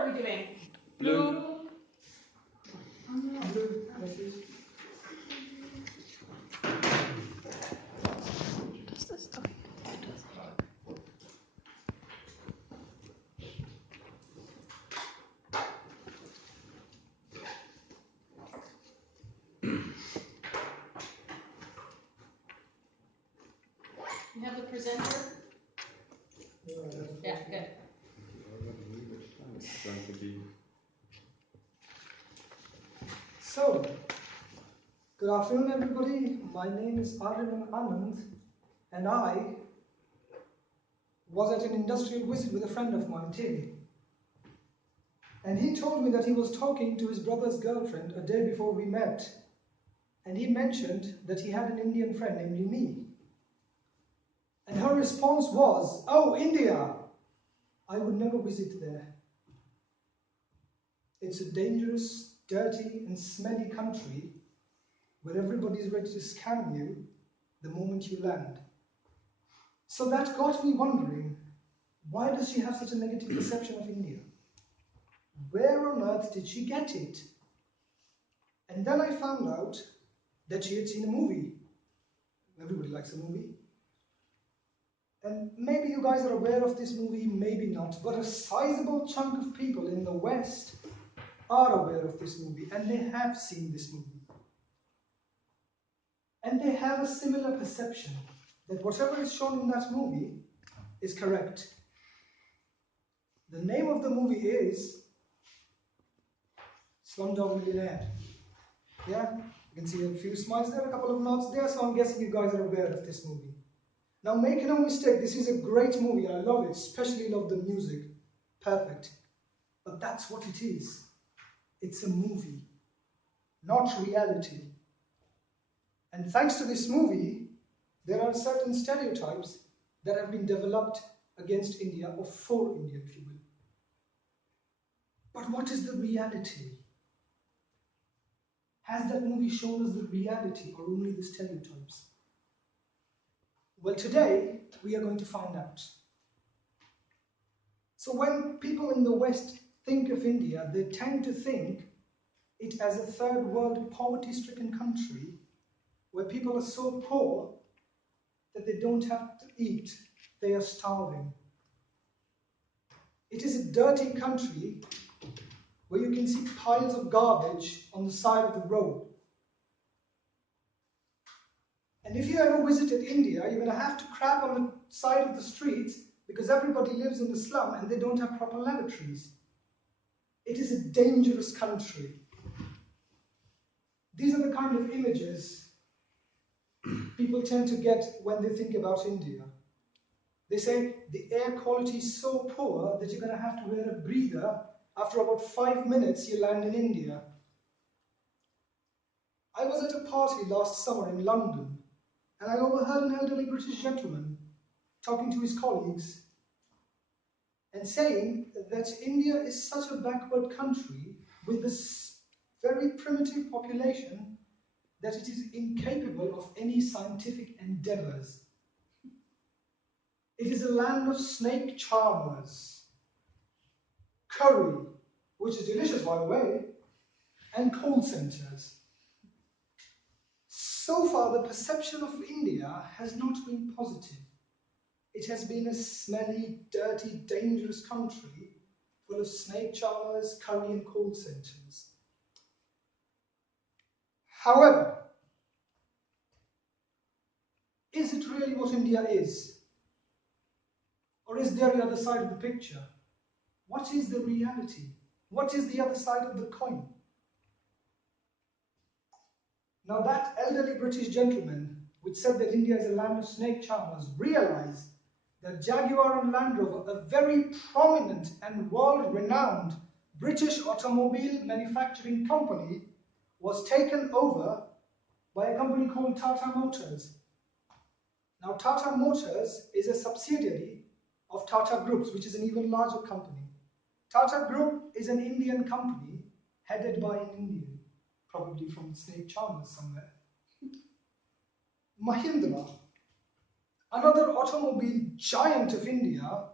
are we doing? Blue. You have the presenter? Yeah, good. So, good afternoon everybody. My name is Aryan Anand and I was at an industrial visit with a friend of mine, Tim. And he told me that he was talking to his brother's girlfriend a day before we met. And he mentioned that he had an Indian friend, namely me. And her response was, "Oh, India! I would never visit there. It's a dangerous, dirty and smelly country where everybody is ready to scam you the moment you land." So that got me wondering, why does she have such a negative perception of India? Where on earth did she get it? And then I found out that she had seen a movie. Everybody likes a movie. And maybe you guys are aware of this movie, maybe not, but a sizable chunk of people in the West are aware of this movie and they have seen this movie. And they have a similar perception that whatever is shown in that movie is correct. The name of the movie is Slumdog Millionaire. Yeah, you can see a few smiles there, a couple of nods there, so I'm guessing you guys are aware of this movie. Now make no mistake, this is a great movie, I love it, especially love the music. Perfect. But that's what it is. It's a movie, not reality. And thanks to this movie, there are certain stereotypes that have been developed against India, or for India, if you will. But what is the reality? Has that movie shown us the reality or only the stereotypes? Well, today we are going to find out. So when people in the West think of India, they tend to think it as a third world poverty-stricken country where people are so poor that they don't have to eat, they are starving. It is a dirty country where you can see piles of garbage on the side of the road. And if you ever visited India, you're going to have to crap on the side of the streets because everybody lives in the slum and they don't have proper lavatories. It is a dangerous country. These are the kind of images people tend to get when they think about India. They say the air quality is so poor that you're going to have to wear a breather. After about 5 minutes, you land in India. I was at a party last summer in London, and I overheard an elderly British gentleman talking to his colleagues and saying that India is such a backward country with this very primitive population that it is incapable of any scientific endeavors. It is a land of snake charmers, curry, which is delicious by the way, and call centers. So far, the perception of India has not been positive. It has been a smelly, dirty, dangerous country full of snake charmers, curry and call centers. However, is it really what India is? Or is there the other side of the picture? What is the reality? What is the other side of the coin? Now that elderly British gentleman, which said that India is a land of snake charmers, realized that Jaguar and Land Rover, a very prominent and world-renowned British automobile manufacturing company, was taken over by a company called Tata Motors. Now Tata Motors is a subsidiary of Tata Groups, which is an even larger company. Tata Group is an Indian company headed by an Indian, probably from Snake Charmers somewhere. Mahindra, another automobile giant of India,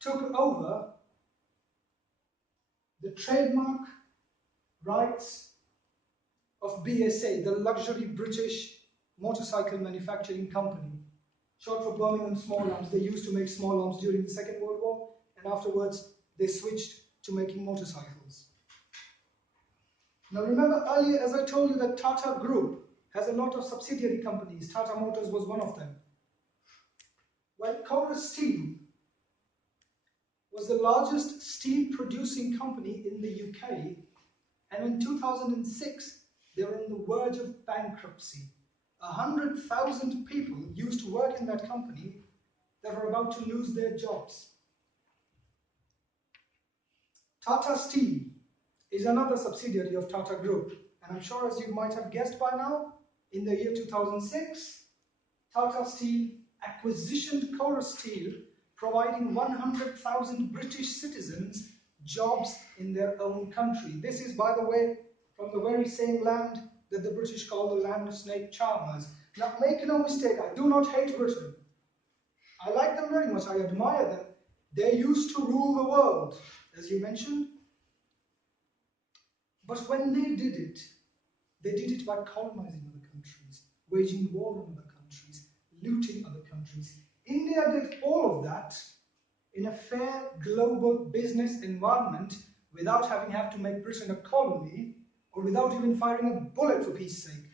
took over the trademark rights of BSA, the luxury British motorcycle manufacturing company, short for Birmingham Small Arms. They used to make small arms during the Second World War, and afterwards they switched to making motorcycles. Now remember earlier, as I told you, that Tata Group has a lot of subsidiary companies. Tata Motors was one of them. Well, Corus Steel was the largest steel producing company in the UK, and in 2006 they were on the verge of bankruptcy. 100,000 people used to work in that company that were about to lose their jobs. Tata Steel is another subsidiary of Tata Group, and I'm sure, as you might have guessed by now, in the year 2006, Tata Steel acquisitioned Corus Steel, providing 100,000 British citizens jobs in their own country. This is, by the way, from the very same land that the British call the land of snake charmers. Now, make no mistake, I do not hate Britain. I like them very much, I admire them. They used to rule the world, as you mentioned. But when they did it by colonizing other countries, waging war on other countries, looting other countries. India did all of that in a fair global business environment without having to make Britain a colony, or without even firing a bullet, for peace sake.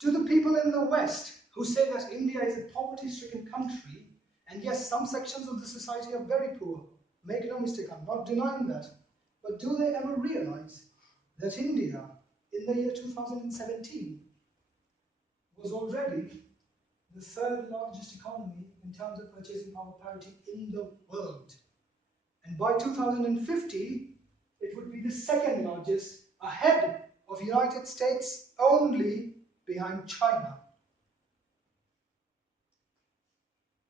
To the people in the West who say that India is a poverty-stricken country, and yes, some sections of the society are very poor, make no mistake, I'm not denying that, but do they ever realize that India, in the year 2017, was already the third largest economy in terms of purchasing power parity in the world? And by 2050, it would be the second largest, ahead of the United States, only behind China.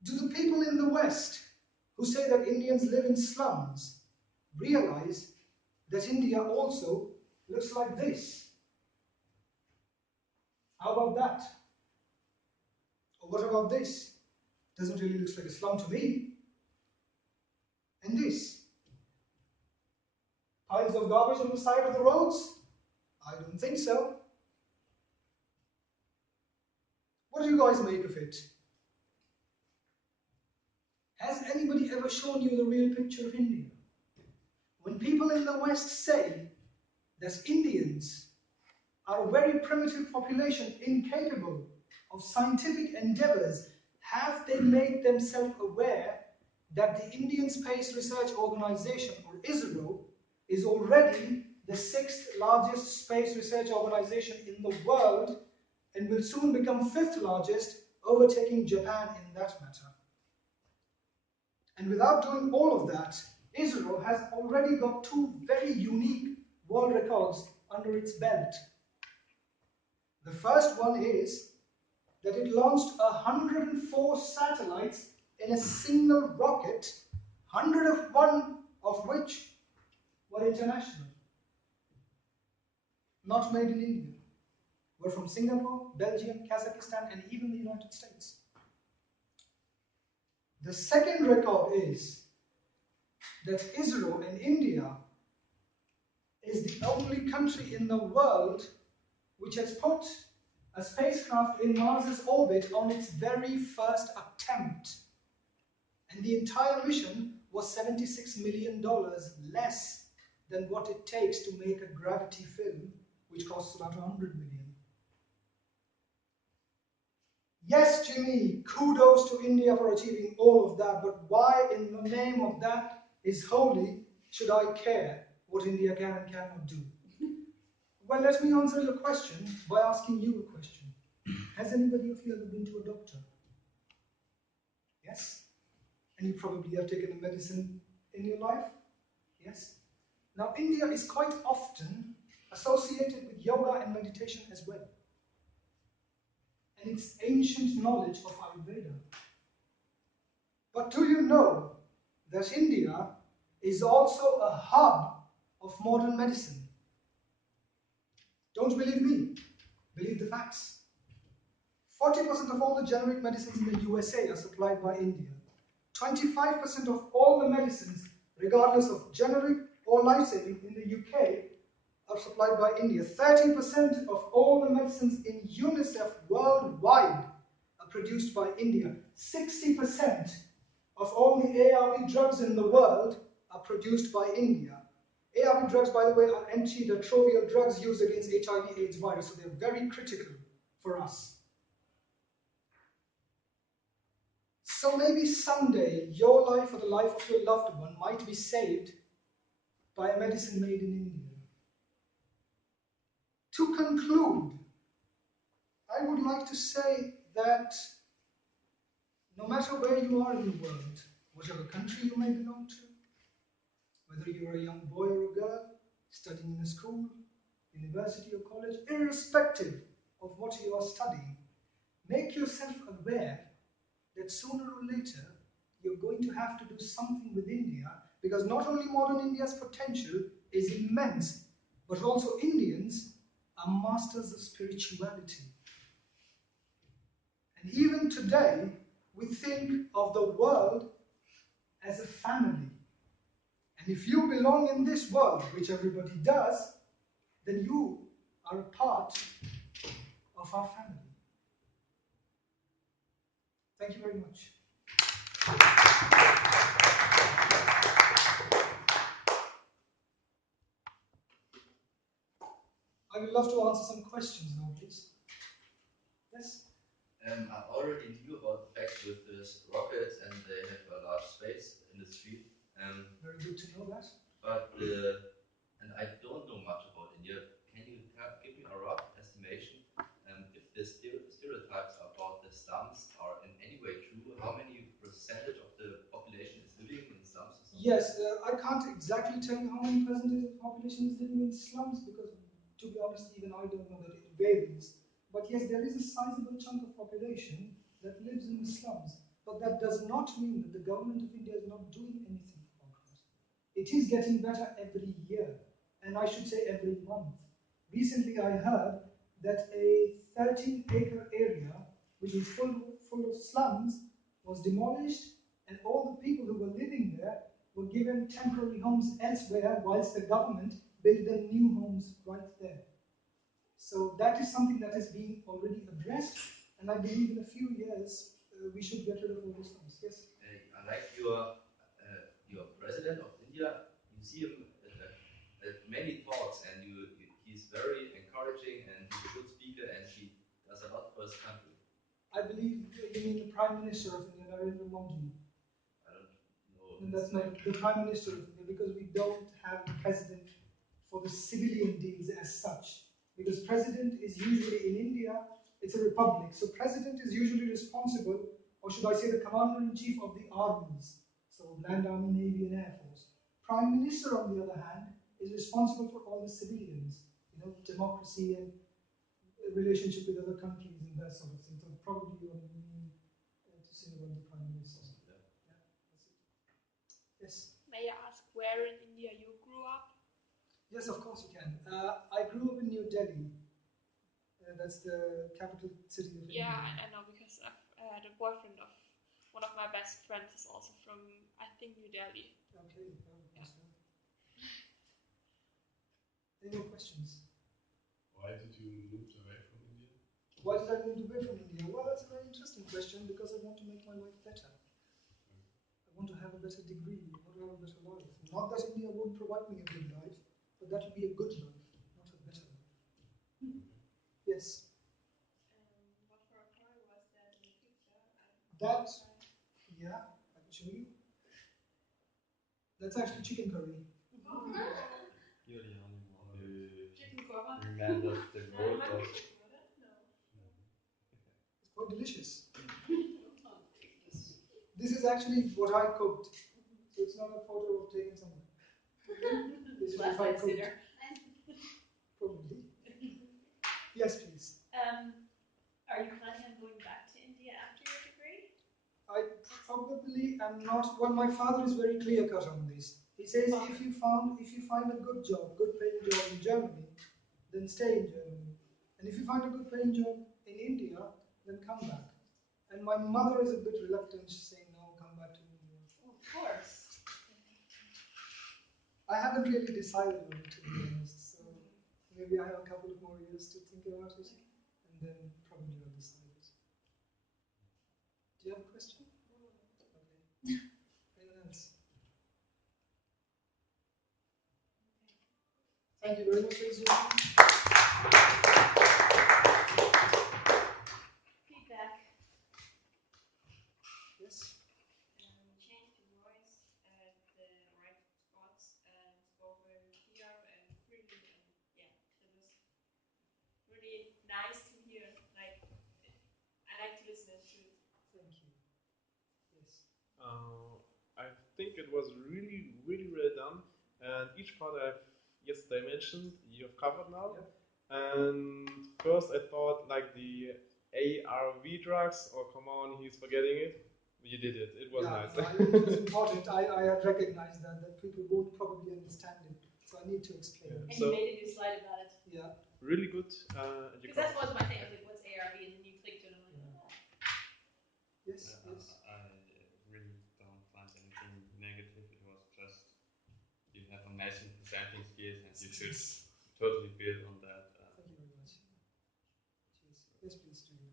Do the people in the West who say that Indians live in slums realize that India also looks like this? How about that? Or what about this? Doesn't really look like a slum to me. And this? Piles of garbage on the side of the roads? I don't think so. What do you guys make of it? Has anybody ever shown you the real picture of India? When people in the West say that Indians are a very primitive population incapable of scientific endeavors, have they made themselves aware that the Indian Space Research Organization, or ISRO, is already the 6th largest space research organization in the world and will soon become 5th largest, overtaking Japan in that matter? And without doing all of that, ISRO has already got 2 very unique world records under its belt. The first one is that it launched 104 satellites in a single rocket, 101 of which were international, not made in India, were from Singapore, Belgium, Kazakhstan, and even the United States. The second record is that ISRO in India is the only country in the world which has put a spacecraft in Mars's orbit on its very first attempt. And the entire mission was $76 million less than what it takes to make a gravity film, which costs about $100 million. Yes, Jimmy, kudos to India for achieving all of that, but why in the name of that is holy should I care what India can and cannot do? Well, let me answer your question by asking you a question. Has anybody of you ever been to a doctor? Yes? And you probably have taken a medicine in your life? Yes? Now, India is quite often associated with yoga and meditation as well, and its ancient knowledge of Ayurveda. But do you know that India is also a hub of modern medicine? Don't believe me, believe the facts. 40% of all the generic medicines in the USA are supplied by India. 25% of all the medicines, regardless of generic or life-saving in the UK are supplied by India. 30% of all the medicines in UNICEF worldwide are produced by India. 60% of all the ARV drugs in the world are produced by India. ARV drugs, by the way, are antiretroviral drugs used against HIV/AIDS virus, so they're very critical for us. So maybe someday your life or the life of your loved one might be saved by a medicine made in India. To conclude, I would like to say that no matter where you are in the world, whatever country you may belong to, whether you're a young boy or a girl, studying in a school, university or college, irrespective of what you are studying, make yourself aware that sooner or later you're going to have to do something with India, because not only modern India's potential is immense, but also Indians are masters of spirituality. And even today, we think of the world as a family. And if you belong in this world, which everybody does, then you are a part of our family. Thank you very much. I would love to answer some questions now, please. Yes? I already knew about the fact with this rockets, and they have a large space industry. Very good to know that. But and I don't know much about India. Can you give me a rough estimation if the stereotypes about the slums are in any way true? How many percentage of the population is living in slums? Yes, I can't exactly tell you how many percentage of the population is living in slums, because to be honest, even I don't know that it varies. But yes, there is a sizable chunk of population that lives in the slums. But that does not mean that the government of India is not doing anything about it. It is getting better every year, and I should say every month. Recently I heard that a 13-acre area, which is full of slums, was demolished, and all the people who were living there were given temporary homes elsewhere, whilst the government built them new homes right there. So that is something that is being already addressed, and I believe in a few years we should get rid of all those slums. Yes? I like your president of India. You see him at many talks, and he's very encouraging, and he's a good speaker, and he does a lot for his country. I believe you mean the Prime Minister of India, Narendra Modi. I don't know. No, that's not the Prime Minister of India, because we don't have the president for the civilian deals as such. Because president is usually in India, it's a republic, so president is usually responsible, or should I say the commander-in-chief of the armies, so land, army, navy and air force. Prime Minister, on the other hand, is responsible for all the civilians, democracy and relationship with other countries and that sort of thing. So probably you want me to say about the Prime Minister. Yeah, that's it. Yes? May I ask where in India you grew up? Yes, of course you can. I grew up in New Delhi. That's the capital city of India. Yeah, I know, because I had a boyfriend of one of my best friends is also from, I think, New Delhi. Okay, that's good. Any more questions? Why did you move away from India? Why did I move away from India? Well, that's a very interesting question, because I want to make my life better. I want to have a better degree, I want to have a better life. Not that India won't provide me a good life, but that would be a good life, not a better life. Yes? What for a car was that in the future? That, yeah, I can show you. That's actually chicken curry. You're the only one Chicken korma. who remembers the word of. It's quite delicious. This is actually what I cooked. So it's not a photo of taken somewhere. This is what I cooked. Probably. Yes, please. Are you planning on going back to India after your degree? I probably am not. Well, my father is very clear cut on this. He says if you find a good job, good paying job in Germany, then stay in Germany. And if you find a good paying job in India, then come back. And my mother is a bit reluctant, saying no, come back to India. Oh, of course. I haven't really decided on it, to be honest. So maybe I have a couple of more years to think about it, and then probably I'll decide it. Do you have a question? Lovely. Anyone else? Thank you very much, ladies and gentlemen. Feedback. Yes. Change the voice at the right spots and spoke very clear and freely, and yeah, it was really nice to hear. Like, I like to listen to it. Thank you. Yes. I think it was really, really well done. And each part I've yesterday mentioned, you've covered now. Yep. And first I thought like the ARV drugs, oh come on, he's forgetting it. You did it. It was nice. It was important. I had recognized that people won't probably understand it, so I need to explain. Yeah. it. And So- you made a new slide about it. Yeah. Really good. And you Because that covered- was my thing. I was like, what's ARV? And then you clicked it and I'm like, oh. Yes. Yes. I really don't find anything negative. It was just you have amazing presenting skills and you should totally build on that. Thank you very much. Cheers. Yes, please, Julia.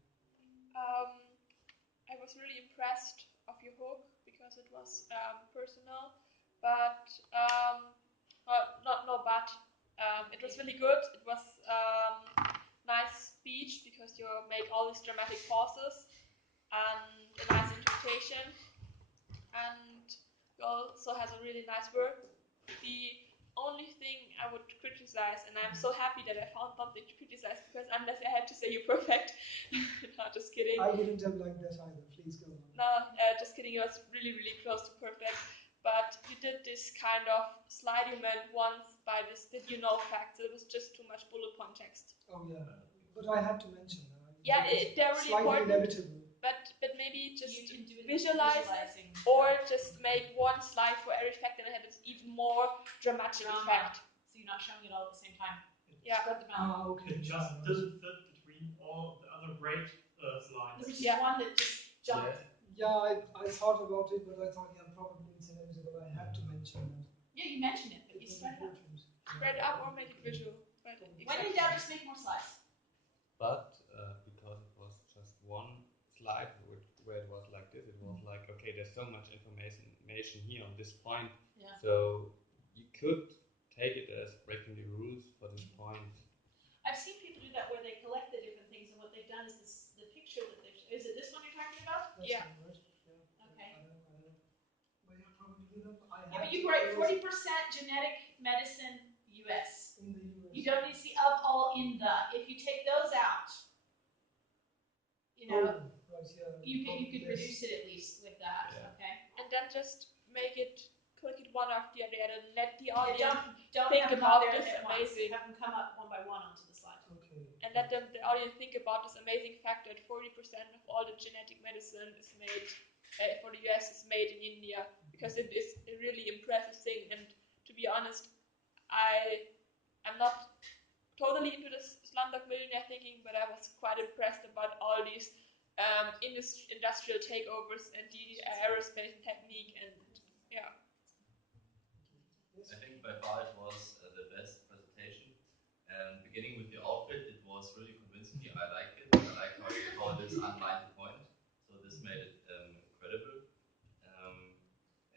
I was really impressed of your hook because it was personal, but it was really good. It was nice speech because you make all these dramatic pauses and a nice interpretation, and you also has a really nice word. The only thing I would criticize, and I'm so happy that I found something to criticize, because unless I had to say you're perfect, no, just kidding. I wouldn't have liked that either. Please go on. No, just kidding. It was really, really close to perfect. But you did this kind of slide you meant once by this did you know fact. It was just too much bullet point text. Oh yeah, but I had to mention that. Yeah, they're really slightly important. inevitable. But maybe just You can do it visualize visualizing. or just make one slide for every fact and have an even more dramatic Drama. effect. So you're not showing it all at the same time. Yeah. Spread them out. Okay. It just doesn't fit between all the other great slides. There was just Yeah. one that just jumped. Yeah, I thought about it, but I thought, yeah, probably it's inevitable. I had to mention that. Yeah, you mentioned it, but It you was spread it out. important. Spread it up or make it visual. But When in doubt, just make more slides. But because it was just one slide where it was like this, it was like, okay, there's so much information here on this point. Yeah. So you could take it as breaking the rules for this point. I've seen people do that where they collect the different things, and what they've done is the picture that they've. Is it this one you're talking about? That's Yeah. right, yeah. Okay. I know. Well, yeah, probably enough. Yeah, but you write 40% genetic medicine US. in the US. You don't need to see of all in the. If you take those out, you know, Oh, right, yeah. you could probably less. reduce it at least with that. Yeah. Okay. and then just make it click it one after the other and let the Yeah, audience don't think have them about up there this at once. amazing. Have them come up one by one onto the slide. Okay. and let the audience think about this amazing fact that 40% of all the genetic medicine is made for the US is made in India, because it is a really impressive thing. And to be honest, I'm not totally into this Slumdog Millionaire thinking, but I was quite impressed about all these industrial takeovers and the aerospace technique, and yeah. Yes. I think by far it was the best presentation. Beginning with the outfit, it was really convincing me. I like it. I like how it is underlined the point. So this made it credible.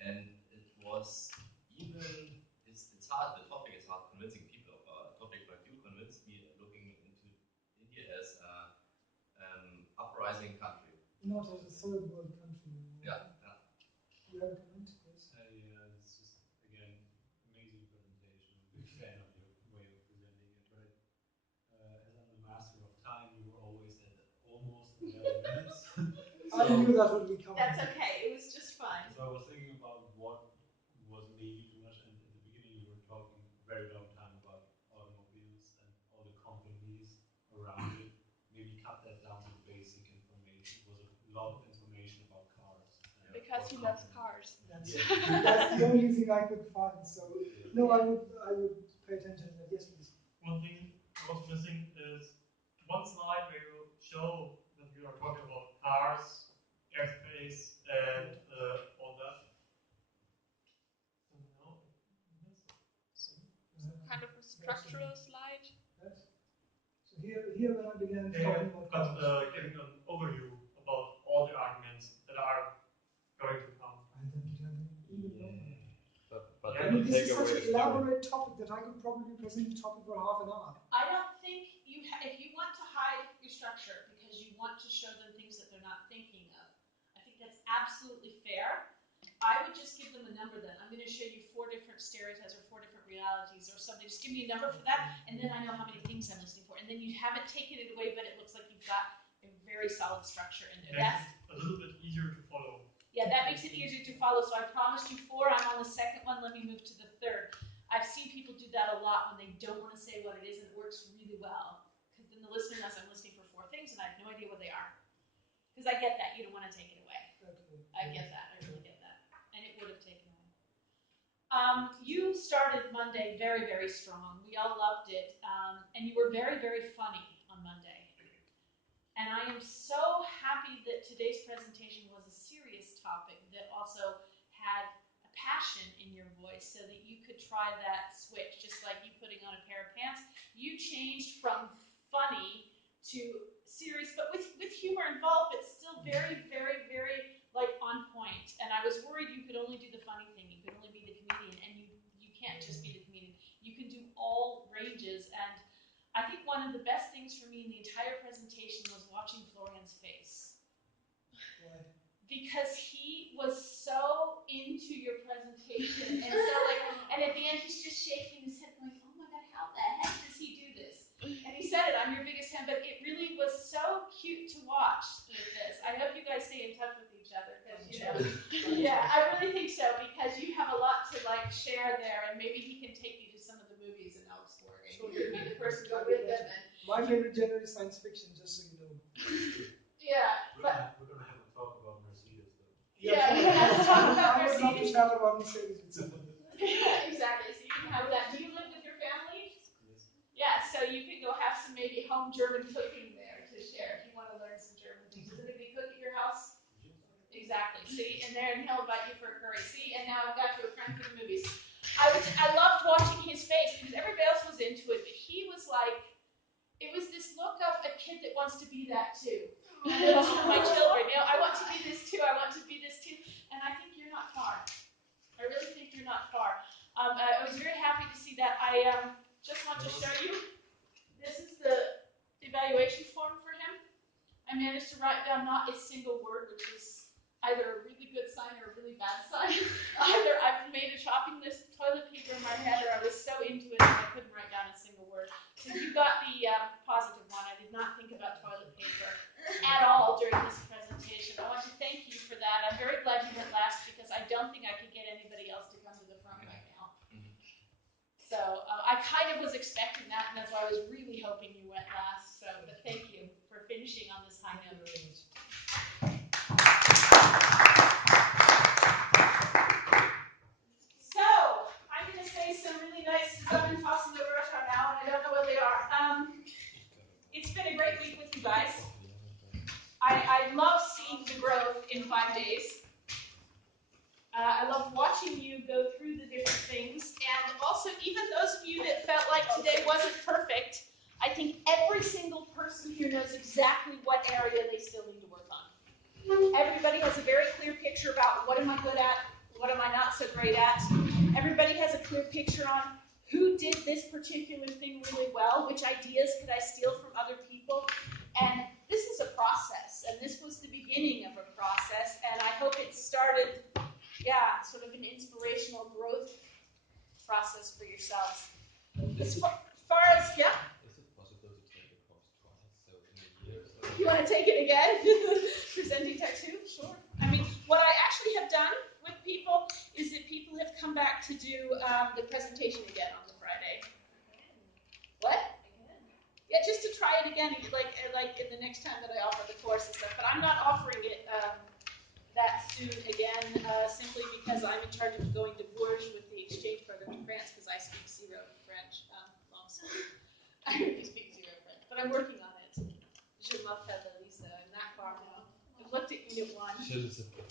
And it was even, it's hard, the topic is hard convincing people of a topic like you convinced me looking into India as an uprising country. Not as a third world country. Yeah. You have a comment? Yes. Yeah, it's just, again, amazing presentation. I'm a big fan of your way of presenting it, but as I'm the master of time, you were always at almost 11 minutes. I knew that would be coming. That's okay. It was just fine. So I was thinking about what was maybe too much, and at the beginning you were talking a very long time about automobiles and all the companies around it. Maybe cut that down to basic information. It was a lot of information about cars. and Because he what loves companies. cars. That's, Yeah. that's the only thing I could find. So no, I would pay attention to that. Yes, please. One thing I was missing is one slide where you show that you are talking about cars, airspace, and all that. So now, structural slide. Yes. So here when I began They talking have about got giving an overview about all the arguments that are going to come. But Yeah, then you This take is away such the an story. elaborate topic that I could probably present the topic for half an hour. I don't think if you want to hide your structure because you want to show them things that they're not thinking of, I think that's absolutely fair. I would just give them a number then. I'm going to show you 4 different stereotypes or 4 different realities or something. Just give me a number for that, and then I know how many things I'm listening for. And then you haven't taken it away, but it looks like you've got a very solid structure in there. That's Makes it a little bit easier to follow. Yeah, that makes it easier to follow. So I promised you 4. I'm on the second one. Let me move to the third. I've seen people do that a lot when they don't want to say what it is, and it works really well. Because then the listener knows I'm listening for 4 things, and I have no idea what they are. Because I get that. You don't want to take it away. I get that. I really get that. And it would have taken away. You started Monday very, very strong. We all loved it. And you were very, very funny on Monday. And I am so happy that today's presentation was a serious topic that also had a passion in your voice so that you could try that switch, just like you putting on a pair of pants. You changed from funny to serious, but with humor involved, but still very, very, very like on point. And I was worried you could only do the funny thing. You could only be the comedian, and you can't just be the comedian. You can do all ranges. And I think one of the best things for me in the entire presentation was watching Florian's face. Why? Because he was so into your presentation, and so and at the end he's just shaking his head going, oh my God, how the heck does he do this? And he said it, I'm your biggest fan, but it really was so cute to watch with this. I hope you guys stay in touch with each other, because yeah, I really think so, because you have a lot to share there, and maybe he can take you to some of the movies in Augsburg. You could be the person to go with them. My favorite genre is science fiction, just so you know. Yeah, but We're gonna have a talk about Mercedes though. yeah, we have to talk about I would love to Mercedes. chat about Mercedes with somebody. Yeah, exactly. So you can have that. Do you live with your family? Yes. Yeah, so you can go have some maybe home German cooking there to share if you want to learn some German things. Does anybody cook at your house? Exactly. See, and there, and he'll invite you for a curry. See, and now I've got you a friend for the movies. I loved watching his face because everybody else was into it, but he was like, it was this look of a kid that wants to be that too. And it was for my children. I want to be this too. I want to be this too. And I think you're not far. I really think you're not far. I was very happy to see that. I just want to show you. This is the evaluation form for him. I managed to write down not a single word, which is either a really good sign or a really bad sign. Either I've made a shopping list of toilet paper in my head, or I was so into it that I couldn't write down a single word. So you got the positive one. I did not think about toilet paper at all during this presentation. I want to thank you for that. I'm very glad you went last, because I don't think I could get anybody else to come to the front right now. So I kind of was expecting that, and that's why I was really hoping you went last. So, but thank you for finishing on this high note. So I'm going to say some really nice Zusammenfassende-Wörter now, and I don't know what they are. It's been a great week with you guys. I love seeing the growth in 5 days. I love watching you go through the different things, and also even those of you that felt like today wasn't perfect, I think every single person here knows exactly what area they still need to work on. Everybody has a very clear picture about what am I good at, what am I not so great at. Everybody has a clear picture on who did this particular thing really well, which ideas could I steal from other people, and this is a process, and this was the beginning of a process, and I hope it started sort of an inspirational growth process for yourselves. As far as, Is it possible to take a course twice, so in a year? So you want to take it again? Presenting Tech 2? Sure. I mean, what I actually have done with people is that people have come back to do the presentation again on the Friday. What? Yeah, just to try it again, like in the next time that I offer the course and stuff. But I'm not offering it that soon again, simply because I'm in charge of going to Bourges with the exchange program to France, because I speak zero French. Long story. I really speak zero French, but I'm working on it. Je m'appelle Lisa. I'm that far now. I've looked at Unit 1. Je ne sais pas.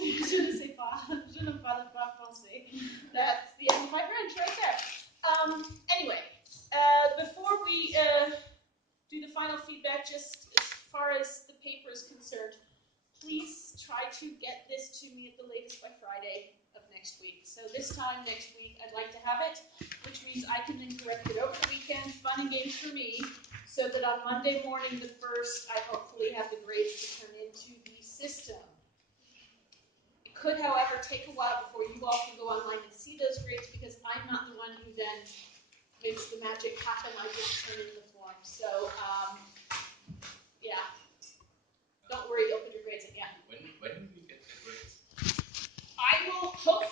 Je ne sais pas. Je ne parle pas français. That's the end of my French right there. Anyway, just, as far as the paper is concerned, please try to get this to me at the latest by Friday of next week. So this time next week, I'd like to have it, which means I can then correct it over the weekend, fun and games for me, so that on Monday morning, the 1st, I hopefully have the grades to turn into the system. It could, however, take a while before you all can go online and see those grades, because I'm not the one who then makes the magic happen. I just turn in the form. So, yeah. Don't worry, you'll put your grades in. Yeah. When do we get the grades? I will hopefully